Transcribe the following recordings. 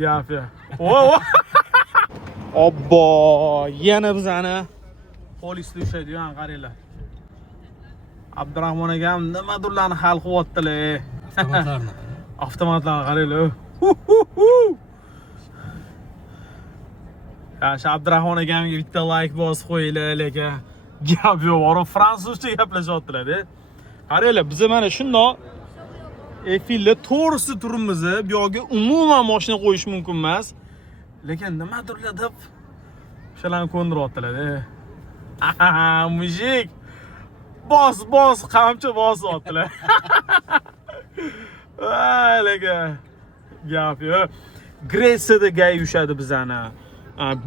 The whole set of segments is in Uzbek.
Gap yo'q. Voy. Obbo, yana bizani polisda ushlaydigan qaranglar. Abdurahmon akam nimadirlarni hal qilyaptilar. Avtomatlarni. Avtomatlarni qaranglar. Ya Abdurahmon akamga bitta like bosib qo'yinglar, lekin gap yo'q. Ora fransuzcha gaplashyaptilar-da. Qaranglar, biz mana shundoq Efilda to'g'risi turibmiz. Bu yerga umuman mashina qo'yish mumkin emas. Lekin nimadirlar deb o'shalarni ko'ndiryaptilar-da. Mujik. Bos, qamchi bosyaptilar. Lekin gap yo'q. Gretsiyada gay ushadi bizani.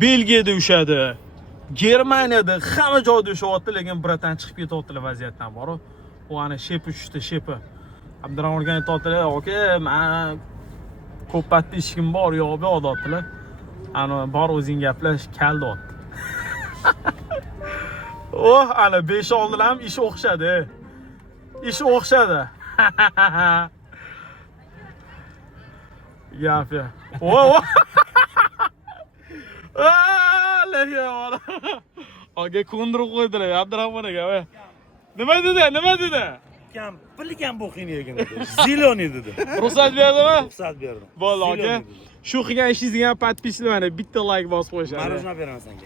Belgiyada ushadi. Germaniyada hamma joyda ushyapti, lekin biratan chiqib ketyaptilar vaziyatdan bor-ku. U ana shepi tushdi, shepi. Abdurahmon aka aytayotdilar, "Aka, men ko'p подписчигim bor, yo'q deyaptilar. Ana bor o'zing gaplash, kal deyapti." Oh, ana 5 oldilar ham ish o'xshadi. Ish o'xshadi. Gap yo'q. Voy. Lekin aka ko'ndirib qo'ydilar, Abdurahmon aka. Nima dedi? Kam, bilgan bu qiynaygan dedi. Zeleniy dedi. Ruxsat berdimi? Ruxsat berdim. Bo'ldi aka. Shu qilgan ishingizga ham подписчиlar mana bitta like bosib qo'yishadi. Marojna beraman senga.